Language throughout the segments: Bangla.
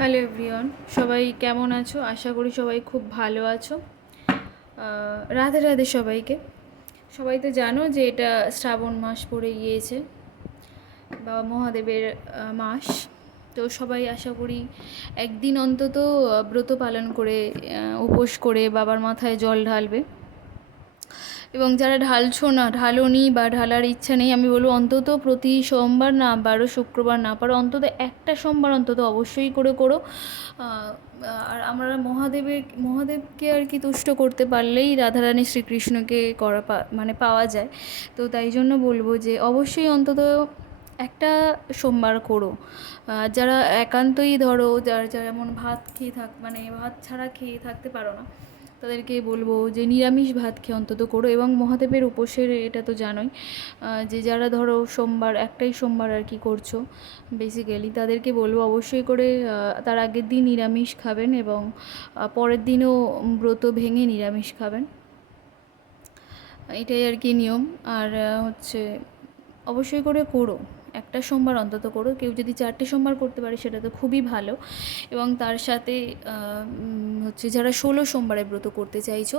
হ্যালো এভরিওয়ান, সবাই কেমন আছো? আশা করি সবাই খুব ভালো আছো। রাধে রাধে সবাইকে। সবাই তো জানো যে এটা শ্রাবণ মাস পড়ে গিয়েছে, বাবা মহাদেবের মাস। তো সবাই আশা করি একদিন অন্তত ব্রত পালন করে, উপোস করে বাবার মাথায় জল ঢালবে। এবং যারা ঢালছো না, ঢালোনি বা ঢালার ইচ্ছা নেই, আমি বলবো অন্তত প্রতি সোমবার না পারো, শুক্রবার না পারো, অন্তত একটা সোমবার অন্তত অবশ্যই করে করো। আর আমরা মহাদেবকে আর কি তুষ্ট করতে পারলেই রাধারানী শ্রীকৃষ্ণকে করা মানে পাওয়া যায়। তো তাই জন্য বলবো যে অবশ্যই অন্তত একটা সোমবার করো। যারা একান্তই ধরো, যারা যেমন ভাত খেয়ে মানে ভাত ছাড়া খেয়ে থাকতে পারো না, তাদেরকে বলবো যে নিরামিষ ভাত খেয়ে অন্তত করো। এবং মহাদেবের উপোসের এটা তো জানোই, যে যারা ধরো সোমবার, একটাই সোমবার আর কি করছো বেসিক্যালি, তাদেরকে বলবো অবশ্যই করে তার আগের দিন নিরামিষ খাবেন এবং পরের দিনও ব্রত ভেঙে নিরামিষ খাবেন। এটাই আর কি নিয়ম। আর হচ্ছে অবশ্যই করে করো, একটা সোমবার অন্তত করো। কেউ যদি 4টে সোমবার করতে পারে সেটা তো খুবই ভালো। এবং তার সাথে হচ্ছে যারা 16 সোমবারে ব্রত করতে চাইছো,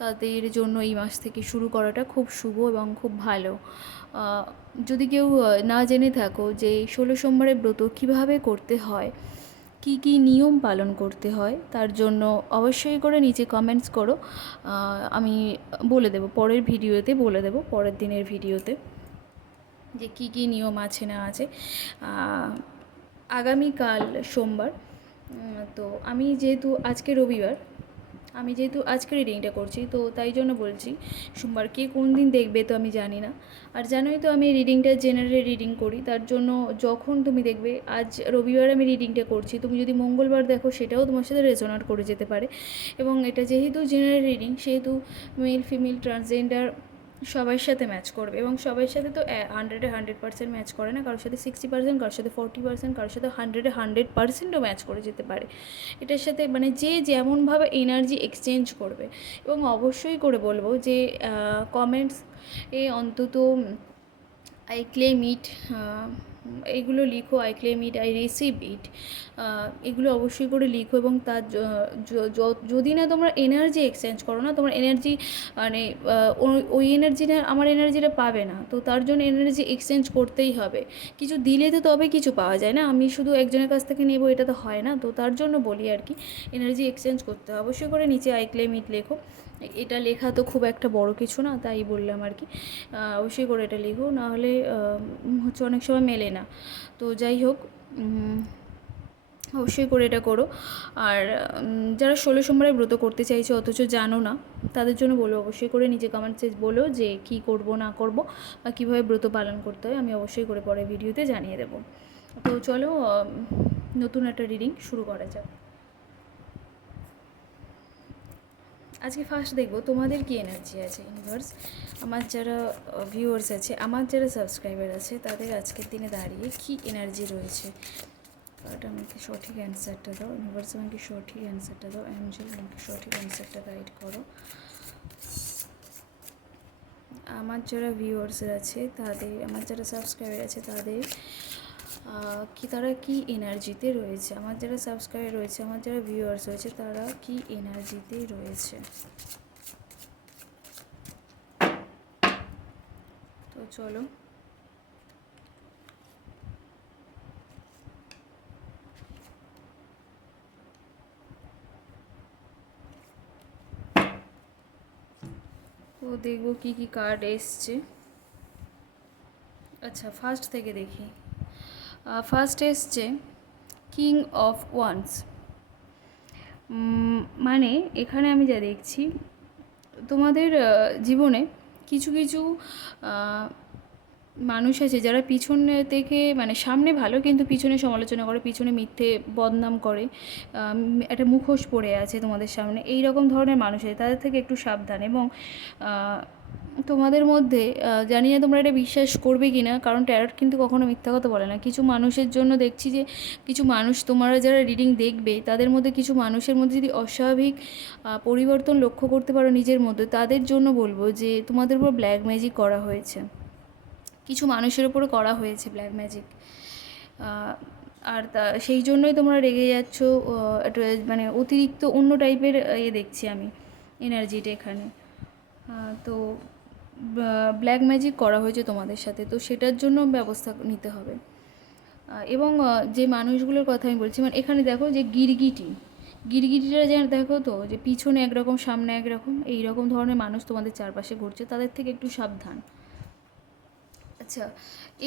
তাদের জন্য এই মাস থেকে শুরু করাটা খুব শুভ এবং খুব ভালো। যদি কেউ না জেনে থাকো যে 16 সোমবারের ব্রত কীভাবে করতে হয়, কি কি নিয়ম পালন করতে হয়, তার জন্য অবশ্যই করে নিচে কমেন্টস করো। আমি বলে দেবো পরের ভিডিওতে, বলে দেবো পরের দিনের ভিডিওতে যে কি কি নিয়ম আছে না আছে। আগামীকাল সোমবার, তো আমি যেহেতু আজকে রবিবার, আমি যেহেতু আজকে রিডিংটা করছি, তো তাই জন্য বলছি সোমবার কে কোন দিন দেখবে তো আমি জানি না। আর জানোই তো আমি রিডিংটা জেনারেল রিডিং করি, তার জন্য যখন তুমি দেখবে আজ রবিবার আমি রিডিংটা করছি, তুমি যদি মঙ্গলবার দেখো সেটাও তোমার সাথে রেজোনেট করে যেতে পারে। এবং এটা যেহেতু জেনারেল রিডিং, সেহেতু মেল ফিমেল ট্রান্সজেন্ডার সবার সাথে ম্যাচ করবে। এবং সবার সাথে তো 100% ম্যাচ করে না, কারোর সাথে 60%, কারোর সাথে 40%, কারোর সাথে 100%ও ম্যাচ করে যেতে পারে। এটার সাথে মানে যে যেমনভাবে এনার্জি এক্সচেঞ্জ করবে। এবং অবশ্যই করে বলবো যে কমেন্টস এ অন্তত আই ক্লেম ইট, এইগুলো লিখো, I claim it, I receive it, এগুলো অবশ্যই করে লিখো। এবং তার যদি না তোমরা এনার্জি এক্সচেঞ্জ করো না, তোমার এনার্জি মানে ওই এনার্জিটা আমার এনার্জিটা পাবে না। তো তার জন্য এনার্জি এক্সচেঞ্জ করতেই হবে। কিছু দিলে তো তবে কিছু পাওয়া যায় না, আমি শুধু একজনের কাছ থেকে নেবো এটা তো হয় না। তো তার জন্য বলি আর কি, এনার্জি এক্সচেঞ্জ করতে হবে। অবশ্যই করে নিচে আই ক্লেম ইট লেখো। এটা লেখা তো খুব একটা বড় কিছু না, তাই বললাম আর কি। অবশ্যই করে এটা লিখো, নাহলে হচ্ছে অনেক সময় মেলে না। তো যাই হোক, অবশ্যই করে এটা করো। আর যারা 16 সোমবারে ব্রত করতে চাইছে অথচ জানো না, তাদের জন্য বলো অবশ্যই করে নিচে কমেন্টসে বলো যে কী করব না করব বা কীভাবে ব্রত পালন করতে হয়, আমি অবশ্যই করে পরে ভিডিওতে জানিয়ে দেবো। তো চলো নতুন একটা রিডিং শুরু করা যাক। আজকে ফার্স্ট দেখবো তোমাদের কি এনার্জি আছে ইউনিভার্স। আমার যারা ভিউয়ার্স আছে, আমার যারা সাবস্ক্রাইবার আছে, তাদের আজকের দিনে দাঁড়িয়ে কি এনার্জি রয়েছে। বাট আমাকে সঠিক অ্যান্সারটা দাও ইউনিভার্স, আমাকে সঠিক অ্যান্সারটা দাও। অ্যাঞ্জেল আমাকে সঠিক অ্যান্সারটা গাইড করো। আমার যারা ভিউয়ার্স আছে তাদের, আমার যারা সাবস্ক্রাইবার আছে তাদের কি, তারা কি এনার্জিতে রয়েছে। আমার যারা সাবস্ক্রাইবার রয়েছে, আমার যারা ভিউয়ার্স রয়েছে, তারা কি এনার্জিতে রয়েছে। তো চলো তো দেখবো কি কি কার্ড এসছে। আচ্ছা, ফার্স্ট থেকে দেখি। ফার্স্ট এসছে কিং অফ ওয়ান্স। মানে এখানে আমি যা দেখছি, তোমাদের জীবনে কিছু কিছু মানুষ আছে যারা পিছনে থেকে, মানে সামনে ভালো কিন্তু পিছনে সমালোচনা করে, পিছনে মিথ্যে বদনাম করে, একটা মুখোশ পড়ে আছে তোমাদের সামনে, এই রকম ধরনের মানুষ আছে, তাদের থেকে একটু সাবধান। এবং তোমাদের মধ্যে জানি না তোমরা এটা বিশ্বাস করবে কি না, কারণ ট্যারট কিন্তু কখনো মিথ্যা কথা বলে না। কিছু মানুষের জন্য দেখছি যে কিছু মানুষ, তোমরা যারা রিডিং দেখবে তাদের মধ্যে কিছু মানুষের মধ্যে যদি অস্বাভাবিক পরিবর্তন লক্ষ্য করতে পারো নিজের মধ্যে, তাদের জন্য বলবো যে তোমাদের উপর ব্ল্যাক ম্যাজিক করা হয়েছে, কিছু মানুষের উপরে করা হয়েছে ব্ল্যাক ম্যাজিক। আর সেই জন্যই তোমরা রেগে যাচ্ছ। একটু মানে অতিরিক্ত অন্য টাইপের দেখছি আমি এনার্জিটা এখানে। তো ব্ল্যাক ম্যাজিক করা হয়েছে তোমাদের সাথে, তো সেটার জন্য ব্যবস্থা নিতে হবে। এবং যে মানুষগুলোর কথা আমি বলছি, মানে এখানে দেখো যে গিরগিটিরা যেন দেখো তো, যে পিছনে একরকম সামনে একরকম, এই রকম ধরনের মানুষ তোমাদের চারপাশে ঘুরছে, তাদের থেকে একটু সাবধান। আচ্ছা,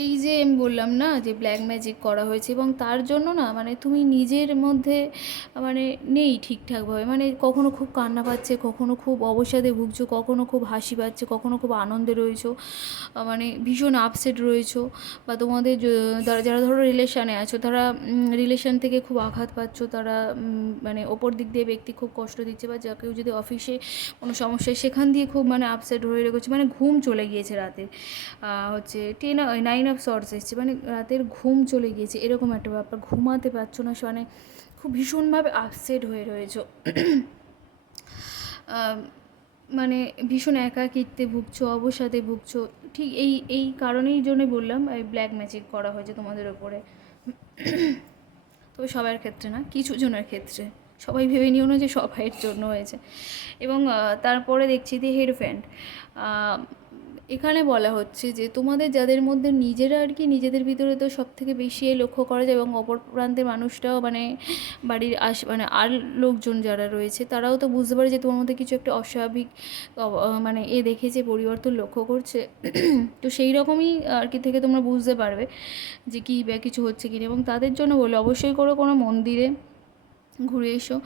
এই যে আমি বললাম না যে ব্ল্যাক ম্যাজিক করা হয়েছে, এবং তার জন্য না মানে তুমি নিজের মধ্যে মানে নেই ঠিকঠাকভাবে, মানে কখনো খুব কান্না পাচ্ছে, কখনো খুব অবসাদে ভুগছো, কখনো খুব হাসি পাচ্ছে, কখনো খুব আনন্দে রয়েছো, মানে ভীষণ আপসেট রয়েছো। বা তোমাদের যারা ধরো রিলেশানে আছো, তারা রিলেশান থেকে খুব আঘাত পাচ্ছ, তারা মানে ওপর দিক দিয়ে ব্যক্তি খুব কষ্ট দিচ্ছে, বা যা কেউ যদি অফিসে কোনো সমস্যা সেখান দিয়ে খুব মানে আপসেট হয়ে রেখেছে, মানে ঘুম চলে গিয়েছে রাতে, হচ্ছে 9 অফ সর্টস এসছে, মানে রাতের ঘুম চলে গিয়েছে, এরকম একটা ব্যাপার, ঘুমাতে পারছো না, মানে খুব ভীষণভাবে আপসেট হয়ে রয়েছো। মানে ভীষণ একাকিত্বে ভুগছো, অবসাদে ভুগছো। ঠিক এই কারণেই জন্য বললাম এই ব্ল্যাক ম্যাজিক করা হয়েছে তোমাদের ওপরে। তবে সবার ক্ষেত্রে না, কিছু জনের ক্ষেত্রে। সবাই ভেবে নিও না যে সবাইয়ের জন্য হয়েছে। এবং তারপরে দেখছি যে হেরোফ্যান্ট, এখানে বলা হচ্ছে যে তোমাদের যাদের মধ্যে নিজেরা আর কি নিজেদের ভিতরে তো সব থেকে বেশি লক্ষ্য করা যায়, এবং অপর প্রান্তের মানুষটাও মানে বাড়ির মানে আর লোকজন যারা রয়েছে তারাও তো বুঝতে পারে যে তোমার মধ্যে কিছু একটা অস্বাভাবিক মানে দেখেছে, পরিবর্তন লক্ষ্য করছে। তো সেই রকমই আর কি থেকে তোমরা বুঝতে পারবে যে কী বা কিছু হচ্ছে কিনা। এবং তাদের জন্য বলে অবশ্যই কোনো মন্দিরে ঘুরে এসো,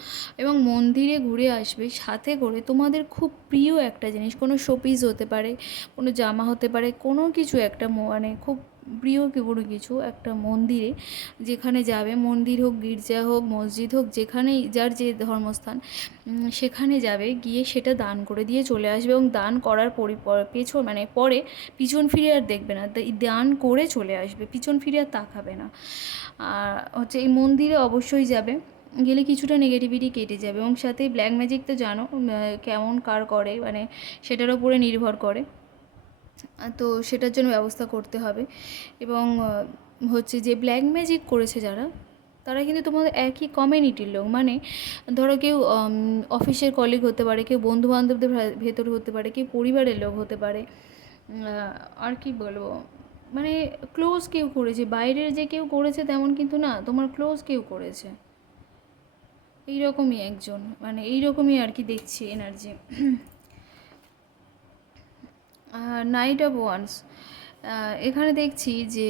এবং মন্দিরে ঘুরে আসবে সাথে করে তোমাদের খুব প্রিয় একটা জিনিস, কোনো শোপিস হতে পারে, কোনো জামা হতে পারে, কোনো কিছু একটা মানে খুব প্রিয় কোনো কিছু একটা মন্দিরে যেখানে যাবে, মন্দির হোক, গির্জা হোক, মসজিদ হোক, যেখানেই যার যে ধর্মস্থান সেখানে যাবে, গিয়ে সেটা দান করে দিয়ে চলে আসবে। এবং দান করার মানে পরে পিছন ফিরে আর দেখবে না, দান করে চলে আসবে, পিছন ফিরে আর তাকাবে না। আর হচ্ছে এই মন্দিরে অবশ্যই যাবে, গেলে কিছুটা নেগেটিভিটি কেটে যাবে। এবং সাথে ব্ল্যাক ম্যাজিক তো জানো কেমন কার করে, মানে সেটার ওপরে নির্ভর করে, তো সেটার জন্য ব্যবস্থা করতে হবে। এবং হচ্ছে যে ব্ল্যাক ম্যাজিক করেছে যারা, তারা কিন্তু তোমাদের একই কমিউনিটির লোক, মানে ধরো কেউ অফিসের কলিগ হতে পারে, কেউ বন্ধুবান্ধবদের ভেতরে হতে পারে, কেউ পরিবারের লোক হতে পারে, আর কি বলবো, মানে ক্লোজ কেউ করেছে, বাইরের যে কেউ করেছে তেমন কিন্তু না, তোমার ক্লোজ কেউ করেছে, এইরকমই একজন, মানে এইরকমই আর কি দেখছি এনার্জি। নাইট অফ ওয়ান্স, এখানে দেখছি যে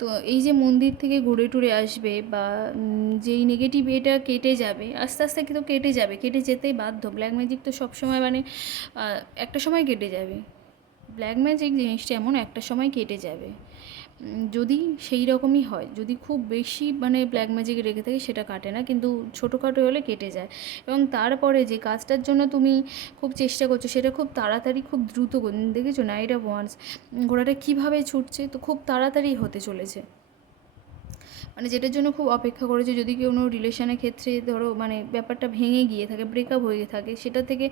তো এই যে মন্দির থেকে ঘুরে টুরে আসবে, বা যেই নেগেটিভ এটা কেটে যাবে আস্তে আস্তে, কিন্তু কেটে যাবে, কেটে যেতেই বাধ্য। ব্ল্যাক ম্যাজিক তো সবসময় মানে একটা সময় কেটে যাবে, ব্ল্যাক ম্যাজিক জিনিসটা এমন একটা সময় কেটে যাবে। যদি সেই রকমই হয়, যদি খুব বেশি মানে ব্ল্যাক ম্যাজিক রেখে থাকে সেটা কাটে না, কিন্তু ছোটোখাটো হলে কেটে যায়। এবং তারপরে যে কাজটার জন্য তুমি খুব চেষ্টা করছো সেটা খুব তাড়াতাড়ি, খুব দ্রুত, দেখেছো নাইট অফ ওয়ান্স ঘোড়াটা কীভাবে ছুটছে, তো খুব তাড়াতাড়ি হতে চলেছে, মানে যেটার জন্য খুব অপেক্ষা করেছে। যদি কোনো রিলেশনের ক্ষেত্রে ধরো মানে ব্যাপারটা ভেঙে গিয়ে থাকে, ব্রেকআপ হয়ে থাকে, সেটা থেকে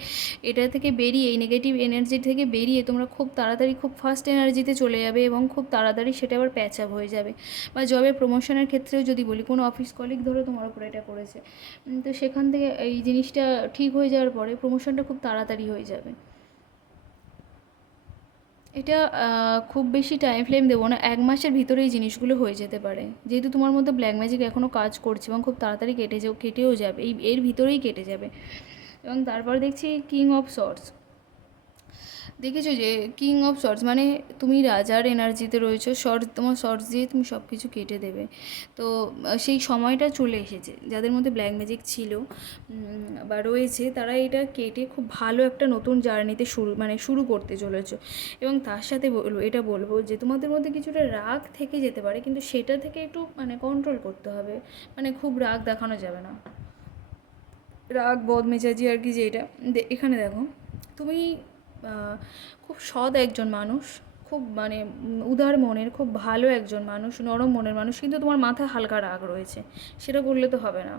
এটা থেকে বেরিয়ে, এই নেগেটিভ এনার্জি থেকে বেরিয়ে তোমরা খুব তাড়াতাড়ি, খুব ফাস্ট এনার্জিতে চলে যাবে, এবং খুব তাড়াতাড়ি সেটা আবার প্যাচ আপ হয়ে যাবে। বা জবের প্রমোশনের ক্ষেত্রেও যদি বলি, কোনো অফিস কলিগ ধরো তোমার উপর এটা করেছে, তো সেখান থেকে এই জিনিসটা ঠিক হয়ে যাওয়ার পরে প্রমোশনটা খুব তাড়াতাড়ি হয়ে যাবে। এটা খুব বেশি টাইম ফ্রেম দেবো না, 1 মাসের ভিতরে এই জিনিসগুলো হয়ে যেতে পারে, যেহেতু তোমার মধ্যে ব্ল্যাক ম্যাজিক এখনও কাজ করছে, এবং খুব তাড়াতাড়ি কেটেও যাবে, এর ভিতরেই কেটে যাবে। এবং তারপর দেখছি কিং অফ সর্টস, দেখেছো যে কিং অফ শর্টস মানে তুমি রাজার এনার্জিতে রয়েছো, শর্টস, তোমার শর্টস দিয়ে তুমি সব কিছু কেটে দেবে। তো সেই সময়টা চলে এসেছে, যাদের মধ্যে ব্ল্যাক ম্যাজিক ছিল বা রয়েছে, তারা এটা কেটে খুব ভালো একটা নতুন জার্নিতে শুরু করতে চলেছো। এবং তার সাথে বলবো যে তোমাদের মধ্যে কিছুটা রাগ থেকে যেতে পারে, কিন্তু সেটা থেকে একটু মানে কন্ট্রোল করতে হবে, মানে খুব রাগ দেখানো যাবে না, রাগ বদমেজাজি আর কি, যে এটা এখানে দেখো তুমি খুব সৎ একজন মানুষ, খুব মানে উদার মনের, খুব ভালো একজন মানুষ, নরম মনের মানুষ, কিন্তু তোমার মাথায় হালকা রাগ রয়েছে, সেটা বললে তো হবে না,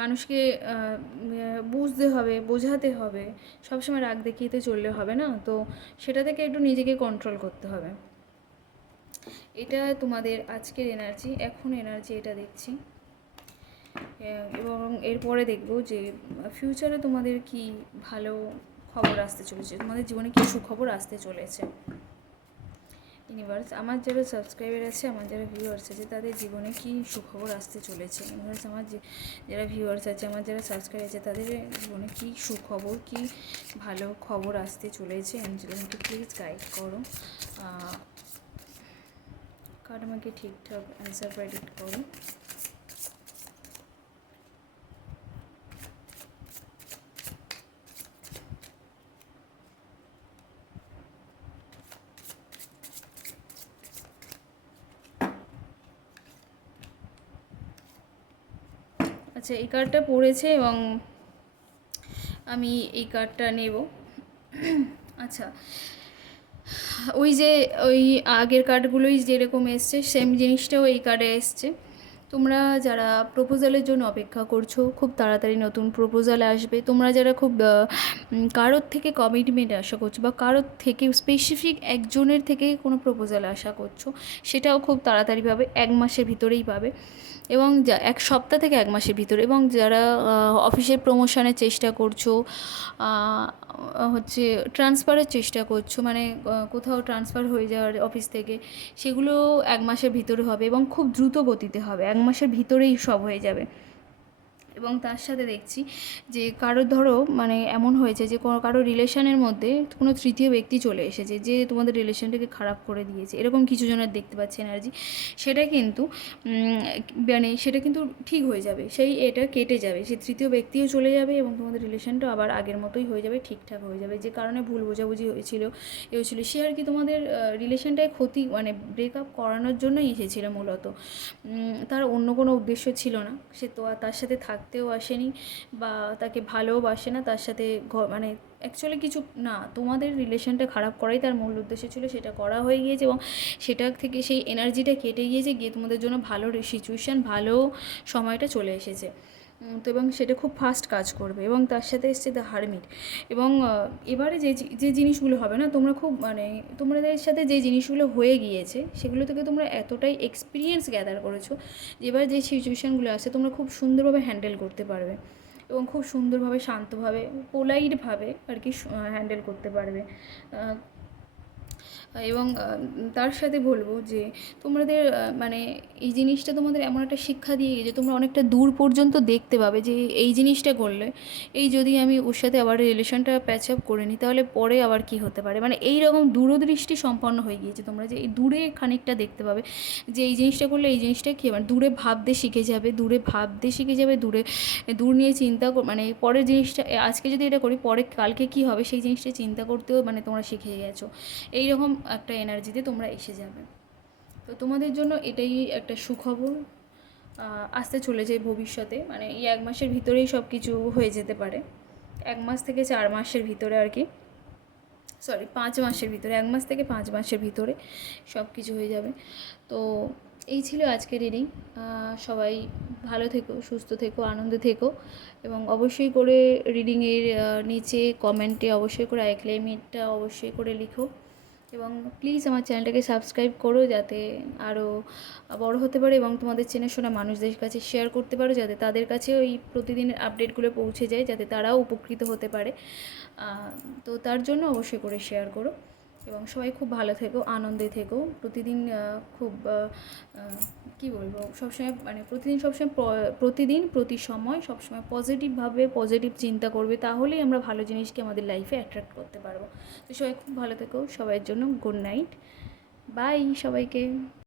মানুষকে বুঝতে হবে, বোঝাতে হবে, সবসময় রাগ দেখিয়ে চললে হবে না, তো সেটা থেকে একটু নিজেকে কন্ট্রোল করতে হবে। এটা তোমাদের আজকের এনার্জি, এখন এনার্জি এটা দেখছি। এবং এরপরে দেখবো যে ফিউচারে তোমাদের কি ভালো খবর আসতে চলেছে, তোমাদের জীবনে কি সুখবর আসতে চলেছে। ইউনিভার্স, আমার যারা সাবস্ক্রাইবার আছে, আমার যারা ভিউয়ার্স আছে, তাদের জীবনে কি সুখবর আসতে চলেছে। ইউনিভার্স, আমার যারা ভিউয়ার্স আছে, আমার যারা সাবস্ক্রাইব আছে, তাদের জীবনে কি সুখবর, কি ভালো খবর আসতে চলেছে। অ্যাঞ্জেল আমাকে প্লিজ গাইড করো, কার্ড আমাকে ঠিকঠাক অ্যান্সার প্রেডিক্ট করো। আচ্ছা, এই কার্ডটা পড়েছে এবং আমি এই কার্ডটা নেব। আচ্ছা, ওই আগের কার্ডগুলোই যেরকম এসছে সেম জিনিসটাও এই কার্ডে এসছে। তোমরা যারা প্রপোজালের জন্য অপেক্ষা করছো, খুব তাড়াতাড়ি নতুন প্রপোজাল আসবে। তোমরা যারা খুব কারোর থেকে কমিটমেন্ট আশা করছো, বা কারোর থেকে স্পেসিফিক একজনের থেকে কোনো প্রপোজাল আশা করছো, সেটাও খুব তাড়াতাড়ি পাবে, 1 মাসের ভিতরেই পাবে। এবং এক সপ্তাহ থেকে 1 মাসের ভিতরে। এবং যারা অফিসের প্রমোশনের চেষ্টা করছো, হচ্ছে ট্রান্সফারের চেষ্টা করছো, মানে কোথাও ট্রান্সফার হয়ে যাওয়ার অফিস থেকে, সেগুলো 1 মাসের ভিতরে হবে এবং খুব দ্রুত গতিতে হবে, 1 মাসের ভিতরেই সব হয়ে যাবে। এবং তার সাথে দেখছি যে কারোর ধরো মানে এমন হয়েছে যে কারো রিলেশনের মধ্যে কোনো তৃতীয় ব্যক্তি চলে এসেছে, যে তোমাদের রিলেশনটাকে খারাপ করে দিয়েছে, এরকম কিছু জনের দেখতে পাচ্ছি এনার্জি। সেটা কিন্তু মানে সেটা কিন্তু ঠিক হয়ে যাবে, এটা কেটে যাবে, সেই তৃতীয় ব্যক্তিও চলে যাবে এবং তোমাদের রিলেশনটা আবার আগের মতোই হয়ে যাবে, ঠিকঠাক হয়ে যাবে। যে কারণে ভুল বোঝাবুঝি হয়েছিল, সে আর কি তোমাদের রিলেশনটায় ক্ষতি মানে ব্রেকআপ করানোর জন্যই এসেছিলো মূলত। তার অন্য কোনো উদ্দেশ্য ছিল না। সে তো আর তার সাথে থাকতেও আসেনি বা তাকে ভালোবাসে না, তার সাথে মানে অ্যাকচুয়ালি কিছু না, তোমাদের রিলেশনটা খারাপ করাই তার মূল উদ্দেশ্য ছিল। সেটা করা হয়ে গিয়েছে এবং সেটা থেকে সেই এনার্জিটা কেটে গিয়েছে, গিয়ে তোমাদের জন্য ভালো সিচুয়েশান, ভালো সময়টা চলে এসেছে। তো এবং সেটা খুব ফাস্ট কাজ করবে। এবং তার সাথে এসছে দ্য হারমিট। এবং এবারে যে জিনিসগুলো হবে না, তোমরা খুব মানে তোমাদের সাথে যে জিনিসগুলো হয়ে গিয়েছে, সেগুলো থেকে তোমরা এতটাই এক্সপিরিয়েন্স গ্যাদার করেছো, এবার যে সিচুয়েশানগুলো আছে তোমরা খুব সুন্দরভাবে হ্যান্ডেল করতে পারবে এবং খুব সুন্দরভাবে, শান্তভাবে, পোলাইটভাবে আর কি হ্যান্ডেল করতে পারবে। এবং তার সাথে বলবো যে তোমাদের মানে এই জিনিসটা তোমাদের এমন একটা শিক্ষা দিয়ে গেছে, তোমরা অনেকটা দূর পর্যন্ত দেখতে পাবে যে এই জিনিসটা করলে, এই যদি আমি ওর সাথে আবার রিলেশনটা প্যাচ আপ করে নিই, তাহলে পরে আবার কি হতে পারে, মানে এই রকম দূরদৃষ্টি সম্পন্ন হয়ে গিয়েছে তোমরা, যে এই দূরে খানিকটা দেখতে পাবে যে এই জিনিসটা করলে এই জিনিসটা কী, মানে দূরে ভাবতে শিখে যাবে, দূর নিয়ে চিন্তা মানে পরের জিনিসটা, আজকে যদি এটা করি পরে কালকে কী হবে সেই জিনিসটা চিন্তা করতেও মানে তোমরা শিখে গেছো। এইরকম একটা এনার্জিতে তোমরা এসে যাবে। তো তোমাদের জন্য এটাই একটা সুখবর আসতে চলেছে ভবিষ্যতে, মানে এই 1 মাসের ভিতরেই সব কিছু হয়ে যেতে পারে। 1 মাস থেকে 4 মাসের ভিতরে আর কি, 5 মাসের ভিতরে, 1 মাস থেকে 5 মাসের ভিতরে সব কিছু হয়ে যাবে। তো এই ছিল আজকের রিডিং। সবাই ভালো থেকো, সুস্থ থেকো, আনন্দে থেকো। এবং অবশ্যই করে রিডিংয়ের নিচে কমেন্টে অবশ্যই করে আই ক্লেম ইটটা অবশ্যই করে লিখো। এবং প্লিজ আমার চ্যানেলটাকে সাবস্ক্রাইব করো, যাতে আরও বড় হতে পারে এবং তোমাদের চেনাশোনা মানুষদের কাছে শেয়ার করতে পারো, যাতে তাদের কাছেও এই প্রতিদিনের আপডেটগুলো পৌঁছে যায়, যাতে তারাও উপকৃত হতে পারে। তো তার জন্য অবশ্যই করে শেয়ার করো। এবং সবাই খুব ভালো থেকো, আনন্দে থেকো। প্রতিদিন খুব কী বলবো, সবসময় মানে প্রতিদিন প্রতি সময় সবসময় পজিটিভভাবে পজিটিভ চিন্তা করবে, তাহলেই আমরা ভালো জিনিসকে আমাদের লাইফে অ্যাট্রাক্ট করতে পারবো। তো সবাই খুব ভালো থেকো, সবাইয়ের জন্য গুড নাইট, বাই সবাইকে।